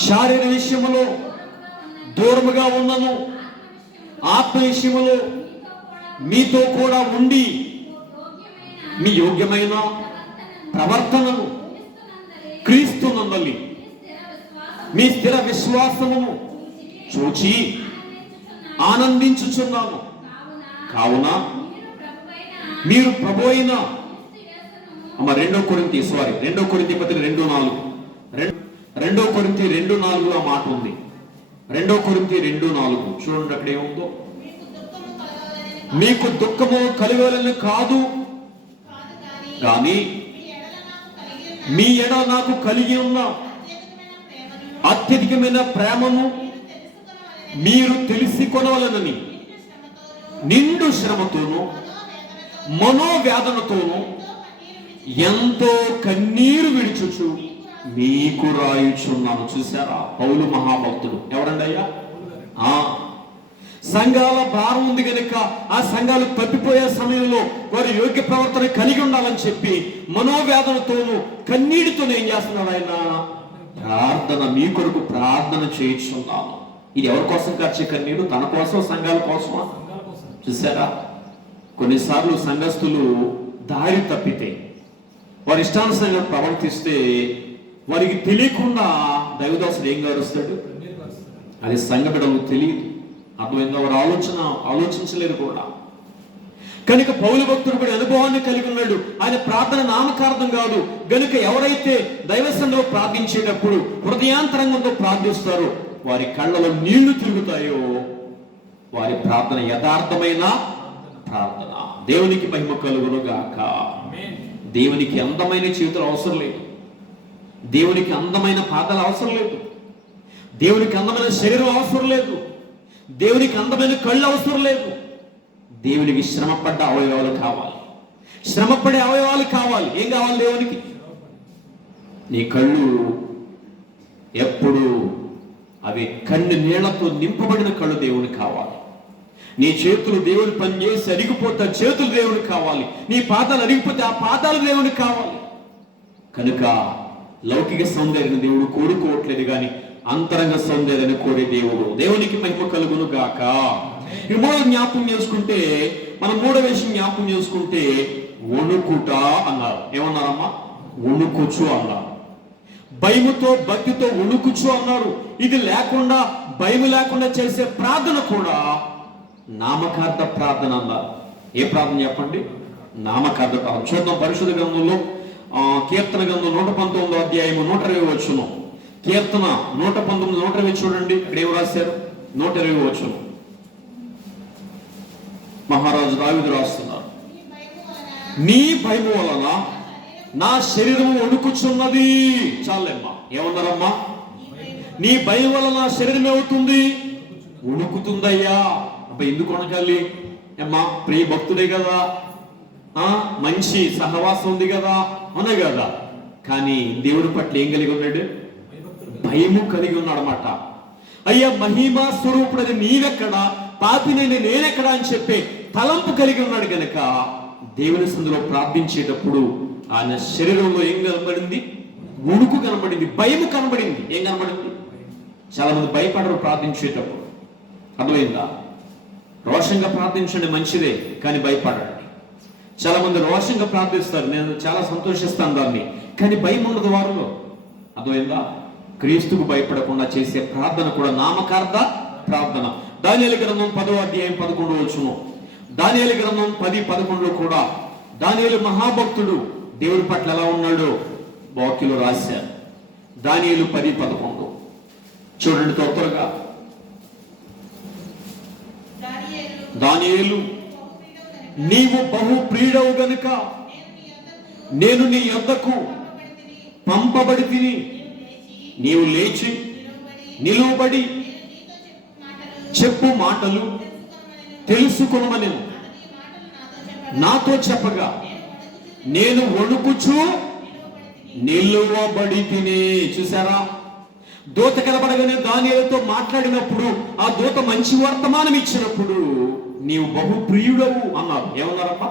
శారీర విషయములో దూరముగా ఉన్నాను, ఆత్మ విషయములో మీతో కూడా ఉండి మీ యోగ్యమైన ప్రవర్తనను క్రీస్తునందలి మీ స్థిర విశ్వాసమును చూచి ఆనందించుచున్నాను. కావున మీరు ప్రభు అయిన 2 కొరింథీ 2:4 2 కొరింథీ 2:4 మాట ఉంది. 2 కొరింథీ 2:4 చూడండి. అక్కడ ఏముందో? మీకు దుఃఖము కలగాలని కాదు కానీ మీ ఎడల నాకు కలిగి ఉన్న అత్యధికమైన ప్రేమను మీరు తెలిసి కొనవలనని నిండు శ్రమతోనూ మనోవేదనతోనూ ఎంతో కన్నీరు విడిచుచు మీకు రాయుచున్నాను. చూసారా? పౌలు మహాభక్తుడు. ఎవరండి అయ్యా? సంఘాల భారం ఉంది కనుక ఆ సంఘాలు తప్పిపోయే సమయంలో వారి యోగ్య ప్రవర్తన కలిగి ఉండాలని చెప్పి మనోవేదనతోనూ కన్నీటితోనే ఏం చేస్తున్నాడు ఆయన? ప్రార్థన, మీ కొరకు ప్రార్థన చేయించున్నాను. ఇది ఎవరి కోసం ఖర్చు కన్నీరు? తన కోసం, సంఘాల కోసమా? చూసారా? కొన్నిసార్లు సంఘస్థులు దారి తప్పితే, వారి ఇష్టానుసారంగా ప్రవర్తిస్తే వారికి తెలియకుండా దైవదాసుడు ఏం గారుస్తాడు? అది సంఘ బిడ్డలకు తెలియదు. అర్థమైందా? వారు ఆలోచించలేరు కూడా. కనుక పౌలు భక్తుడు కూడా అనుభవాన్ని కలిగి ఉన్నాడు. ఆయన ప్రార్థన నామకార్థం కాదు గనుక ఎవరైతే దైవసంలో ప్రార్థించేటప్పుడు హృదయాంతరంగంతో ప్రార్థిస్తారో వారి కళ్ళలో నీళ్లు తిరుగుతాయో వారి ప్రార్థన యథార్థమైన ప్రార్థన. దేవునికి మహిమ కలుగును గాక. దేవునికి అందమైన చేతులు అవసరం లేదు, దేవునికి అందమైన పాదాలు అవసరం లేదు, దేవునికి అందమైన శరీరం అవసరం లేదు, దేవునికి అందమైన కళ్ళు అవసరం లేదు. దేవునికి శ్రమపడ్డ అవయవాలు కావాలి, శ్రమపడే అవయవాలు కావాలి. ఏం కావాలి దేవునికి? నీ కళ్ళు ఎప్పుడు అవి కన్ను నీళ్లతో నింపబడిన కళ్ళు దేవునికి కావాలి. నీ చేతులు దేవుని పని చేసి అరిగిపోతే చేతులు దేవునికి కావాలి. నీ పాదాలు అరిగిపోతే ఆ పాదాలు దేవునికి కావాలి. కనుక లౌకిక సౌందర్యాన్ని దేవుడు కోరుకోవట్లేదు కానీ అంతరంగ సౌందర్యాన్ని కోరే దేవుడు. దేవునికి మహిమ కలుగును గాక. ఈ మూడో జ్ఞాపకం చేసుకుంటే, మనం మూడో విషయం జ్ఞాపకం చేసుకుంటే వణుకుట అన్నారు. ఏమన్నారమ్మా? వణుకుచు అన్నారు. భయముతో భక్తితో వణుకుచు అన్నారు. ఇది లేకుండా, భయం లేకుండా చేసే ప్రార్థన కూడా నామకార్థ ప్రార్థన అన్నారు. ఏ ప్రార్థన చెప్పండి? నామకార్థ ప్రార్థన. చూద్దాం పరిశుద్ధ గ్రంథంలో కీర్తన గ్రంథం 119వ అధ్యాయము 120 వచనం. కీర్తన 119, 120 చూడండి. ఇక్కడ ఏం రాశారు? 120 వచనం. మహారాజు దావీదు రాస్తున్నారు, నీ భయము వలన నా శరీరము వణుకుచున్నది. చాలేమ్మా, ఏమన్నారమ్మా? నీ భయం వల్ల నా శరీరం ఏమవుతుంది? వణుకుతుందయ్యా. అబ్బా, ఎందుకు వణకాలి అమ్మా? ప్రియ భక్తుడే కదా, మంచి సహవాసం ఉంది కదా, అవునా కదా. కానీ దేవుడి పట్ల ఏం కలిగి ఉన్నాడు? భయము కలిగి ఉన్నాడు అన్నమాట. అయ్యా, మహిమా స్వరూపుడని నీవెక్కడా, పాపినైన నేనెక్కడా అని చెప్పే తలంపు కలిగి ఉన్నాడు కనుక దేవుని సందులో ప్రార్థించేటప్పుడు ఆయన శరీరంలో ఏం కనబడింది? వణుకు కనబడింది, భయము కనబడింది. ఏం కనబడింది? చాలా మంది భయపడరు ప్రార్థించేటప్పుడు. అర్థమైందా? రోషంగా ప్రార్థించండి, మంచిదే, కానీ భయపడండి. చాలా మంది రోషంగా ప్రార్థిస్తారు, నేను చాలా సంతోషిస్తాను దాన్ని, కానీ భయం ఉండదు వారిలో. అర్థమైందా? క్రీస్తుకు భయపడకుండా చేసే ప్రార్థన కూడా నామకార్థ ప్రార్థన. దానియేలు గ్రంథం 10వ అధ్యాయం 11వ వచనం. దానియేలు గ్రంథం 10:11 కూడా దానియేలు మహాభక్తుడు దేవుడి పట్ల ఎలా ఉన్నాడో వాక్యంలో రాశారు. దానియేలు 10:11 చూడండి త్వరగా. దానియేలు, నీవు బహు ప్రియుడవు గనుక నేను నీ యొద్దకు పంపబడి తిని, నీవు లేచి నిలువబడి చెప్పు మాటలు తెలుసుకొనమని నాతో చెప్పగా నేను వణుకుచు నిలువబడి తిని. చూసారా? దూత కనబడగానే దానియేలుతో మాట్లాడినప్పుడు ఆ దూత మంచి వర్తమానం ఇచ్చినప్పుడు నీవు బహు ప్రియుడవు అన్నారు. ఏమన్నారమ్మా?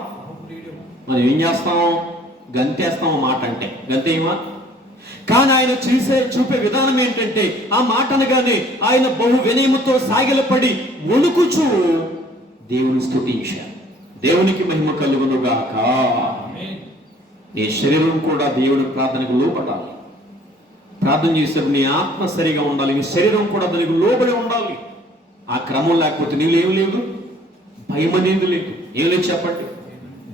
మనం ఏం చేస్తాం? గంతేస్తాం మాట అంటే. గంతేమా? కానీ ఆయన చూపే విధానం ఏంటంటే, ఆ మాట అనగానే ఆయన బహు వినయముతో సాగిలపడి వణుకుచు దేవుని స్తుతించారు. దేవునికి మహిమ కలుగునుగాక. నీ శరీరం కూడా దేవుని ప్రార్థనకు లోపడాలి. ప్రార్థన చేసేప్పుడు నీ ఆత్మ సరిగా ఉండాలి, నీ శరీరం కూడా దానికి లోబడి ఉండాలి. ఆ క్రమం లేకపోతే నీళ్ళు ఏం లేదు, భయం అనేది లేదు. ఏం లేదు చెప్పండి?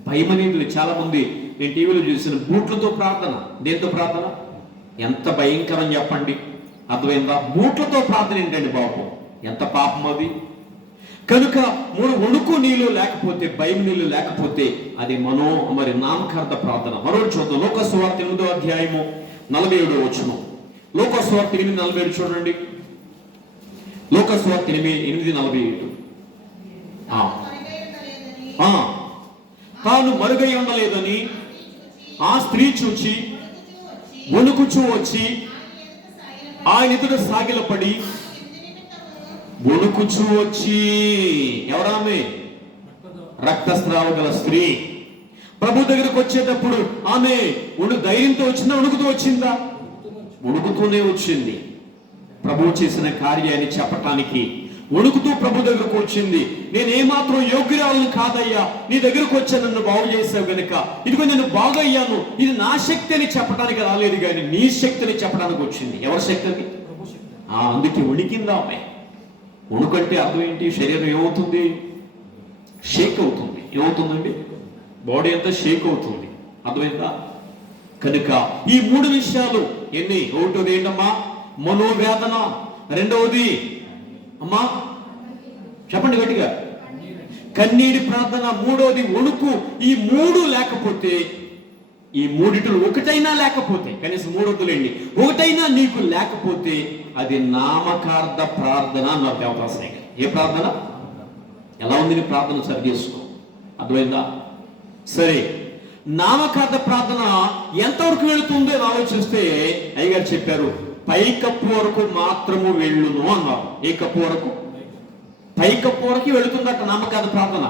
భయం అనేది లేదు. చాలా మంది నేను టీవీలో చూసిన బూట్లతో ప్రార్థన. దేంతో ప్రార్థన? ఎంత భయంకరం చెప్పండి. అర్థమైందా? బూట్లతో ప్రార్థన ఏంటండి బాబు? ఎంత పాపం అది. కనుక వణుకు నీళ్ళు లేకపోతే, భయం నీళ్ళు లేకపోతే అది మరి నామకార్థ ప్రార్థన. మరో చూద్దాం. లోకాసు వార్త 8వ అధ్యాయము 47వ వచనం. లోకాసు వార్త 8:47 చూడండి. లోకాసు వార్త 8:47. తాను మరుగై ఉండలేదని ఆ స్త్రీ చూచి వణుకుచూ వచ్చి ఆయన ఎదుట సాగిలపడి వణుకుచూ వచ్చి. ఎవరామె? రక్తస్రావ గల స్త్రీ. ప్రభు దగ్గరకు వచ్చేటప్పుడు ఆమె ధైర్యంతో వచ్చిందా, వణుకుతూ వచ్చిందా? వణుకుతూనే వచ్చింది. ప్రభు చేసిన కార్యాన్ని చెప్పటానికి వణుకుతూ ప్రభు దగ్గరకు వచ్చింది. నేనేమాత్రం యోగ్యురాలను కాదయ్యా, నీ దగ్గరకు వచ్చాను, నన్ను బాగు చేసావు గనుక ఇదిగో నేను బాగయ్యాను. ఇది నా శక్తి అని చెప్పడానికి రాలేదు, కానీ నీ శక్తిని చెప్పడానికి వచ్చింది. ఎవరి శక్తి అది? అందుకే వణికిందా ఆమె. వణుకంటే అర్థం ఏంటి? శరీరం ఏమవుతుంది? షేక్ అవుతుంది. ఏమవుతుందండి? బాడీ అంతా షేక్ అవుతుంది. అర్థమైందా? కనుక ఈ 3 విషయాలు ఎన్ని? ఒకటోది ఏంటమ్మా? మనోవేదన. రెండవది అమ్మా చెప్పండి గట్టిగా, కన్నీటి ప్రార్థన. మూడోది వణుకు. ఈ 3 లేకపోతే, ఈ 3 ఒకటైనా లేకపోతే, కనీసం 3 వద్దులేండి, ఒకటైనా నీకు లేకపోతే అది నామకార్థ ప్రార్థన అన్నారు దేవదాసయ్య గారు. ఏ ప్రార్థన? ఎలా ఉంది నీ ప్రార్థన? సరి చేసుకో. అర్థమైందా? సరే, నామకార్థ ప్రార్థన ఎంతవరకు వెళుతుందో ఆలోచిస్తే అయ్యగారు చెప్పారు, పైకప్పు వరకు మాత్రము వెళ్ళును అన్నారు. ఏ కప్పు వరకు? పైకప్పు వరకు వెళుతుందట నామకార్థ ప్రార్థన.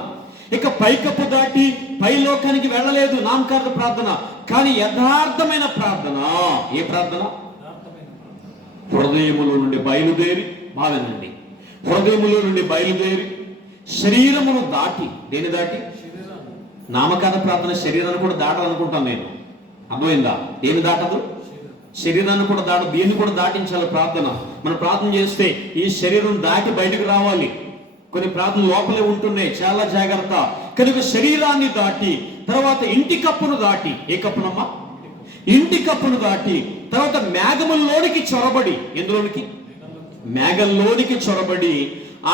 ఇక పైకప్పు దాటి పై లోకానికి వెళ్ళలేదు నామకార్థ ప్రార్థన. కానీ యథార్థమైన ప్రార్థన ఏ ప్రార్థన? హృదయములో నుండి బయలుదేరి, బాగానండి, హృదయములో నుండి బయలుదేరి శరీరమును దాటి. దేని దాటి? నామకార్థ ప్రార్థన శరీరాన్ని కూడా దాటాలనుకుంటాను నేను. అర్థమైందా? దేని దాటదు? శరీరాన్ని కూడా దాటదు. దీన్ని కూడా దాటించాలి ప్రార్థన. మనం ప్రార్థన చేస్తే ఈ శరీరం దాటి బయటకు రావాలి. కొన్ని ప్రార్థనలు లోపలే ఉంటున్నాయి, చాలా జాగ్రత్త. కనుక శరీరాన్ని దాటి తర్వాత ఇంటి కప్పును దాటి. ఏ కప్పునమ్మా? ఇంటి కప్పును దాటి తర్వాత మేఘముల్లోనికి చొరబడి. ఎందులోనికి? మేఘంలోనికి చొరబడి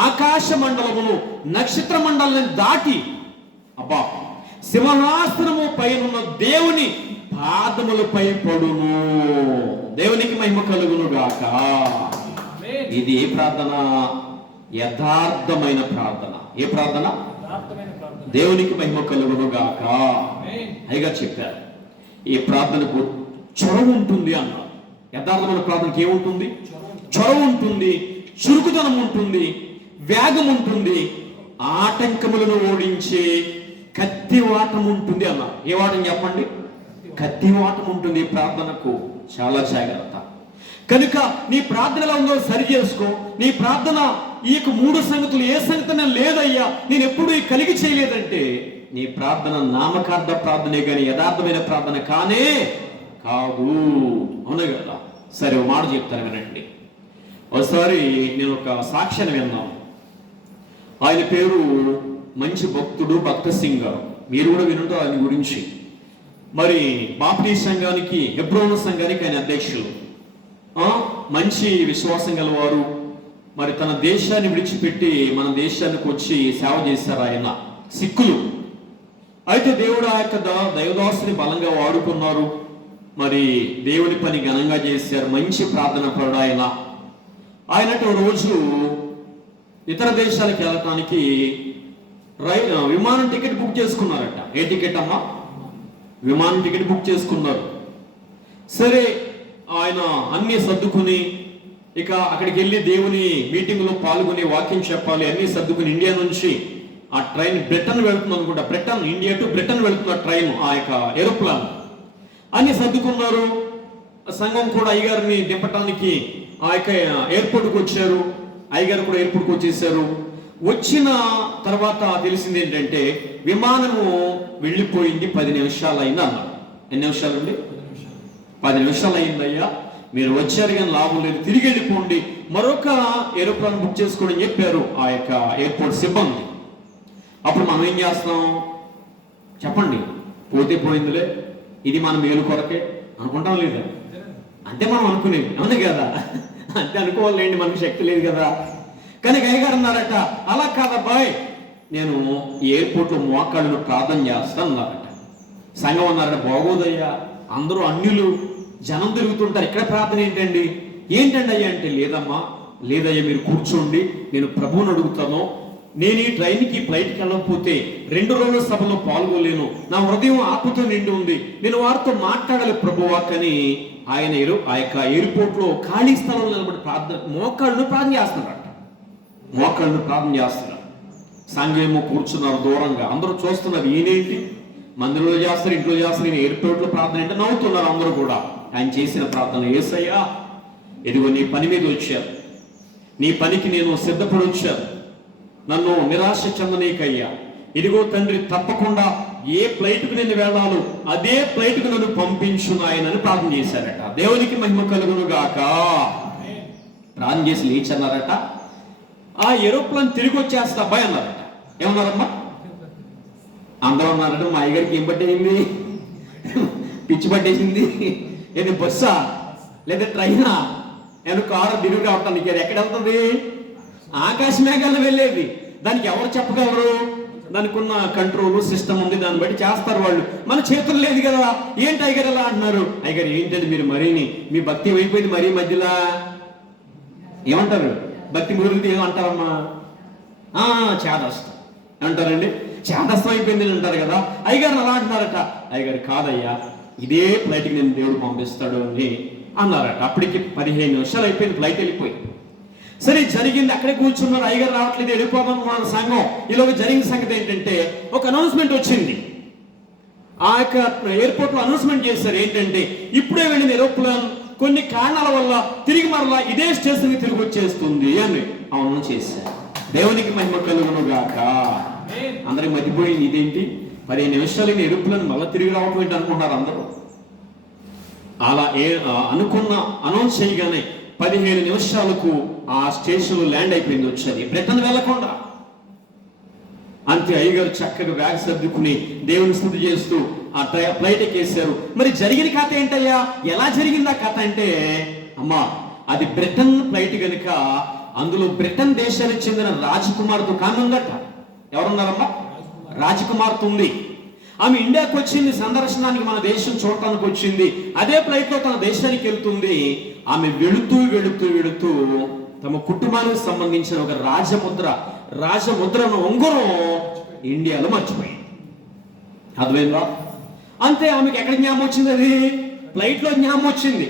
ఆకాశ మండలమును నక్షత్ర మండలాన్ని దాటి అబ్బా సింహాసనము పైనున్న దేవుని పాదములపై పడును. దేవునికి మహిమ కలుగును గాక. ఇది ఏ ప్రార్థన? యథార్థమైన ప్రార్థన. ఏ ప్రార్థన? దేవునికి మహిమ కలుగును గాక. అయ్యగా చెప్పారు ఈ ప్రార్థనకు చొరవ ఉంటుంది అన్నారు. యథార్థమైన ప్రార్థనకి ఏముంటుంది? చొరవ ఉంటుంది, చురుకుదనం ఉంటుంది, వేగం ఉంటుంది, ఆటంకములను ఓడించే కత్తివాటం ఉంటుంది అన్నారు. ఏ వాటం చెప్పండి? కత్తివాటం ఉంటుంది ఈ ప్రార్థనకు. చాలా జాగ్రత్త. కనుక నీ ప్రార్థన ఎలా ఉందో సరి చేసుకో. నీ ప్రార్థన ఈ 3 సంగతులు ఏ సంగతి లేదయ్యా, నేను ఎప్పుడూ కలిగి చేయలేదంటే నీ ప్రార్థన నామకార్థ ప్రార్థనే కానీ యథార్థమైన ప్రార్థన కానే కాదు. అవును కదా? సరే, ఒక మాట చెప్తాను వినండి. ఒకసారి నేను ఒక సాక్ష్యాన్ని విన్నాను. ఆయన పేరు మంచి భక్తుడు భక్త సింగ్ గారు. మీరు కూడా వినుంటారు ఆయన గురించి. మరి బాప్టిస్ట్ సంఘానికి, హెబ్రోను సంఘానికి ఆయన అధ్యక్షులు. మంచి విశ్వాసం గలవారు. మరి తన దేశాన్ని విడిచిపెట్టి మన దేశానికి వచ్చి సేవ చేశారు ఆయన, సిక్కులు. అయితే దేవుడు ఆ యొక్క దైవదాసుని బలంగా వాడుకున్నారు. మరి దేవుని పని ఘనంగా చేశారు. మంచి ప్రార్థన పరుడు ఆయన. ఆయనతో రోజు ఇతర దేశాలకు వెళ్ళటానికి విమానం టికెట్ బుక్ చేసుకున్నారట. ఏ టికెట్ అమ్మా? విమానం టికెట్ బుక్ చేసుకున్నారు. సరే, ఆయన అన్ని సర్దుకుని ఇక అక్కడికి వెళ్ళి దేవుని మీటింగ్లో పాల్గొని వాక్యం చెప్పాలి అన్ని సర్దుకుని ఇండియా నుంచి ఆ ట్రైన్ బ్రిటన్ వెళుతుంది అనుకుంటా. బ్రిటన్, ఇండియా టు బ్రిటన్ వెళుతున్న ట్రైన్, ఆ యొక్క ఏరోప్లాన్. అన్ని సర్దుకున్నారు. సంఘం కూడా అయ్యగారిని దింపటానికి ఆ యొక్క ఎయిర్పోర్ట్కి వచ్చారు. అయ్యగారు కూడా ఎయిర్పోర్ట్కి వచ్చేసారు. వచ్చిన తర్వాత తెలిసింది ఏంటంటే విమానము వెళ్ళిపోయింది, 10 నిమిషాలు అయింది అన్నారు. ఎన్ని నిమిషాలు అండి? 10 నిమిషాలు అయిందయ్యా, మీరు వచ్చారు కానీ లాభం లేదు, తిరిగి వెళ్ళిపోండి, మరొక ఏరోప్లాన్ బుక్ చేసుకోండి అని చెప్పారు ఆ యొక్క ఎయిర్పోర్ట్ సిబ్బంది. అప్పుడు మనం ఏం చేస్తాం చెప్పండి? పోతే పోయిందిలే, ఇది మన మేలు కొరకే అనుకుంటాం లేదా? అంతే మనం అనుకునేది, అవును కదా? అంతే అనుకోవాలండి, మనకు శక్తి లేదు కదా. కానీ అయ్యగారు అన్నారట, అలా కాదబ్బాయ్, నేను ఎయిర్పోర్ట్లో మోకాళ్ళను ప్రార్థన చేస్తాను అన్నారట. సంఘం అన్నారట, బాగోదయ్యా, అందరూ అన్యులు, జనం తిరుగుతుంటారు, ఇక్కడ ప్రార్థన ఏంటండి అయ్యా అంటే, లేదయ్యా మీరు కూర్చోండి, నేను ప్రభువుని అడుగుతాను. నేను ఈ ట్రైన్కి ఫ్లైట్కి వెళ్ళకపోతే 2 రోజుల సభలో పాల్గొలేను, నా హృదయం ఆత్మతో నిండి ఉంది, నేను వారితో మాట్లాడాలి ప్రభువా. కానీ ఆయన ఆ యొక్క ఎయిర్పోర్ట్లో ఖాళీ స్థలంలో నిలబడి మోకాళ్ళను ప్రార్థన చేస్తున్నారట. మోకాళ్ళను ప్రార్థన చేస్తున్నారు. సంఘమేమో కూర్చున్నారు దూరంగా, అందరూ చూస్తున్నారు. ఈయనేంటి మందిరంలో చేస్తారు, ఇంట్లో చేస్తారు, నేను ఎయిర్పోర్ట్లో ప్రార్థన అంటే నవ్వుతున్నారు అందరూ కూడా. ఆయన చేసిన ప్రార్థన, యేసయ్యా ఇదిగో నీ పని మీద వచ్చారు, నీ పనికి నేను సిద్ధపడి వచ్చాను, నన్ను నిరాశ చెందనీకయ్యా. ఇదిగో తండ్రి, తప్పకుండా ఏ ఫ్లైట్కు నేను వెళ్ళాలో అదే ఫ్లైట్కు నన్ను పంపించు నాయనని ప్రార్థన చేశారట. దేవునికి మహిమ కలుగును గాక. ప్రార్థన చేసి లేచన్నారట. ఆ ఏరోప్లాన్ తిరిగి వచ్చేస్తా అబ్బాయి అన్నారట. ఏమన్నారమ్మా? అందరూ అన్నారట, మా అయ్యగారికి ఏం పట్టేసింది? పిచ్చి పట్టేసింది. ఏది బస్సా లేదా ట్రైనా? నేను కారు తిరిగి రావటానికి అది ఎక్కడ వెళ్తుంది? ఆకాశ మేఘాలు వెళ్ళేది. దానికి ఎవరు చెప్పగలరు? దానికి ఉన్న కంట్రోల్ సిస్టమ్ ఉంది, దాన్ని బట్టి చేస్తారు వాళ్ళు. మన చేతులు లేదు కదా. ఏంటి అయ్యగారు ఎలా అంటున్నారు? అయ్యగారు ఏంటంటే మీరు మరీని మీ భక్తి అయిపోయింది, మరీ మధ్యలో ఏమంటారు? భక్తి మురిగితే ఏమంటారమ్మా? చేదస్తం అంటారండి. చేదస్తం అయిపోయింది అంటారు కదా. అయ్యగారు అలా అంటున్నారట. అయ్యగారు కాదయ్యా, ఇదే ఫ్లైట్కి నేను దేవుడు పంపిస్తాడు అని అన్నారట. అప్పటికి 15 నిమిషాలు అయిపోయింది, ఫ్లైట్ వెళ్ళిపోయింది. సరే, జరిగింది. అక్కడే కూర్చున్నారు, అయ్యగారు రావట్లేదు, వెళ్ళిపోమనుకున్నారు సంఘం. ఈలోగా జరిగిన సంగతి ఏంటంటే ఒక అనౌన్స్మెంట్ వచ్చింది. ఆ యొక్క ఎయిర్పోర్ట్లో అనౌన్స్మెంట్ చేశారు ఏంటంటే, ఇప్పుడే వెళ్ళిన ఏరోప్లాన్ కొన్ని కారణాల వల్ల తిరిగి మరలా ఇదే స్టేషన్కి తిరిగి వచ్చేస్తుంది అని అవును చేశారు. దేవునికి మహిమ కలుగును గాక. అందరికి మతిపోయింది, ఇదేంటి 15 నిమిషాలు ఏరోప్లాన్ మళ్ళీ తిరిగి రావటం ఏంటి అనుకుంటారు అందరూ. అలా అనుకున్న అనౌన్స్ చేయగానే 15 నిమిషాలకు ఆ స్టేషన్లో ల్యాండ్ అయిపోయింది. వచ్చేది బ్రిటన్ వెళ్లకుండా. అంతే, అయ్యగారు చక్కగా బ్యాగ్ సర్దుకుని దేవుని స్తుతి చేస్తూ ఆ ఫ్లైట్ ఎక్కేశారు. మరి జరిగిన కథ ఏంటయ్యా? ఎలా జరిగింది ఆ కథ అంటే, అమ్మా అది బ్రిటన్ ఫ్లైట్ కనుక అందులో బ్రిటన్ దేశానికి చెందిన రాజకుమార్తె కాని ఉందట. ఎవరున్నారమ్మా? రాజకుమార్తె ఉంది. ఆమె ఇండియాకి వచ్చింది సందర్శనానికి, మన దేశం చూడటానికి వచ్చింది. అదే ఫ్లైట్ లో తన దేశానికి వెళ్తుంది. ఆమె వెళుతూ వెళుతూ వెళుతూ తమ కుటుంబానికి సంబంధించిన ఒక రాజముద్రను ఉంగరం ఇండియాలో మర్చిపోయింది. అర్థమైందా? అంతే. ఆమెకి ఎక్కడ జ్ఞాపకం వచ్చింది? అది ఫ్లైట్ లో జ్ఞాపకం వచ్చింది.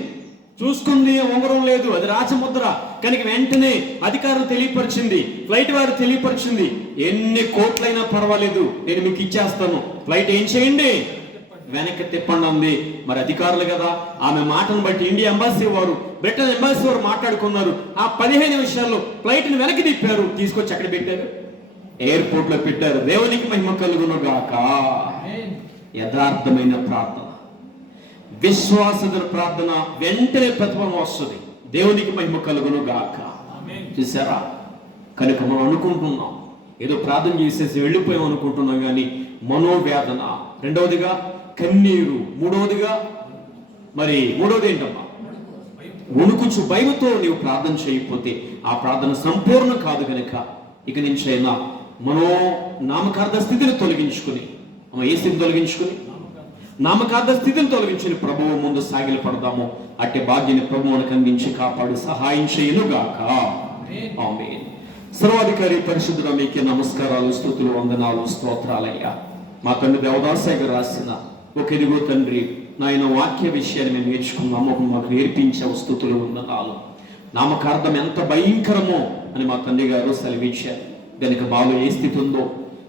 చూసుకుంది, ఉంగరం లేదు, అది రాజముద్ర. కనుక వెంటనే అధికారులు తెలియపరిచింది, ఫ్లైట్ వారు తెలియపరిచింది, ఎన్ని కోట్లైనా పర్వాలేదు, నేను మీకు ఇచ్చేస్తాను, ఫ్లైట్ ఏం చేయండి, వెనక్కి తిప్పండి ఉంది. మరి అధికారులు కదా, ఆమె మాటను బట్టి ఇండియా ఎంబాసీ వారు, బ్రిటన్ ఎంబాసీ వారు మాట్లాడుకున్నారు. ఆ 15 నిమిషాల్లో ఫ్లైట్ ని వెనక్కి తిప్పారు, తీసుకొచ్చి అక్కడ పెట్టారు, ఎయిర్పోర్ట్ లో పెట్టారు. దేవునికి మహిమ కలుగును గాక. యథార్థమైన ప్రార్థన, విశ్వాసమైన ప్రార్థన వెంటనే ప్రతిఫలం వస్తుంది. దేవునికి మహిమ కలుగును గాక. చూసారా? కనుక మనం అనుకుంటున్నాం ఏదో ప్రార్థన చేసేసి వెళ్ళిపోయాం అనుకుంటున్నాం, కానీ మనోవేదన, రెండవదిగా కన్నీరు, మూడవది ఏంటమ్మా? వణుకుచు భయముతో నీవు ప్రార్థన చేయకపోతే ఆ ప్రార్థన సంపూర్ణం కాదు. కనుక ఇక నుంచైనా నామకార్థ స్థితిని తొలగించుకుని, ఏ స్థితిని తొలగించుకుని? నామకార్థ స్థితిని తొలగించుని ప్రభువు ముందు సాగిలు పడదాము. అట్టి భాగ్యాన్ని ప్రభువు మనకు అందించి కాపాడు సహాయం చేయనుగాక. ఆమేన్. సర్వాధికారి పరిశుద్ధుడా మీకే నమస్కారాలు, స్తుతులు, వందనాలు, స్తోత్రాలయ్యా. మా తండ్రి దేవదాసయ్య గారు రాసిన ఒక ఎదుగో తండ్రి నాయన వాక్య విషయాన్ని మేము నేర్చుకున్నాము, మాకు నేర్పించే స్థుతులు, వందనాలు. నామకార్థం ఎంత భయంకరమో అని మా తండ్రి గారు సెలవిచ్చారు. కనుక మాలో ఏ స్థితి ఉందో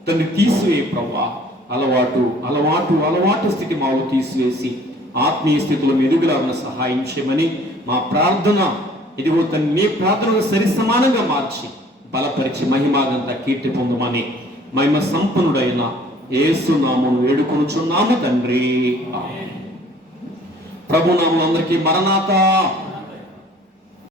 తండ్రి తీసివే ప్రభా. అలవాటు స్థితి మాలో తీసివేసి ఆత్మీయ స్థితిలో ఎదుగులాగా సహాయం చేయమని మా ప్రార్థన, ఇదిగో తండ్రి నీ ప్రార్థనకు సరి సమానంగా మార్చి బలపరిచి మహిమాగంతా కీర్తి పొందమని మహిమ సంపన్నుడైన యేసు నామమును వేడుకొనుచున్నాము తండ్రి. ప్రభు నామములో అందరికీ మరణాత.